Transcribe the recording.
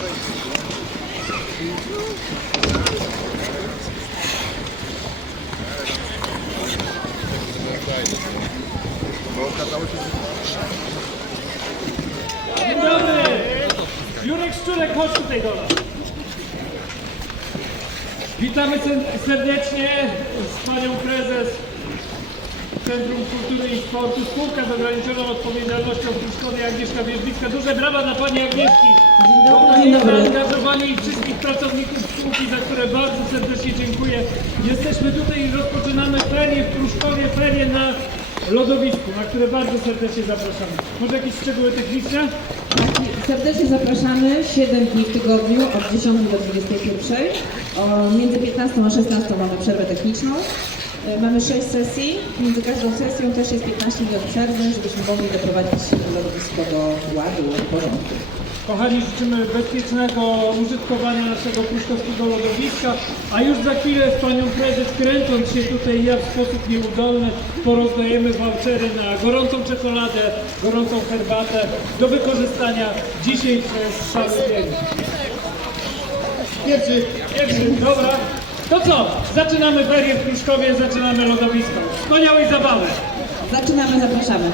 Bo okazało się, Dzień dobry! Jurek Witamy serdecznie z panią prezes. Centrum Kultury i Sportu, spółka z ograniczoną odpowiedzialnością Pruszkowej Agnieszka Wierzbicka. Duże brawa dla pani Agnieszki. Dzień dobry. zaangażowanie i wszystkich pracowników spółki, za które bardzo serdecznie dziękuję. Jesteśmy tutaj i rozpoczynamy ferie w Pruszkowie, ferie na lodowisku, na które bardzo serdecznie zapraszamy. Może jakieś szczegóły techniczne? Serdecznie zapraszamy 7 dni w tygodniu od 10 do 21. O, między 15 a 16 mamy przerwę techniczną. E, Mamy 6 sesji. Między każdą sesją też jest 15 minut przerwy, żebyśmy mogli doprowadzić lodowisko do ładu i porządku. Kochani, życzymy bezpiecznego użytkowania naszego pruszkowskiego lodowiska, a już za chwilę z panią prezes, kręcąc się tutaj ja w sposób nieudolny, porozdajemy vouchery na gorącą czekoladę, gorącą herbatę do wykorzystania dzisiaj przez cały dzień. pierwszy Pierwszy, dobra. To co? Zaczynamy ferie w Pruszkowie, zaczynamy lodowisko. Wspaniałej zabawy! Zaczynamy, zapraszamy.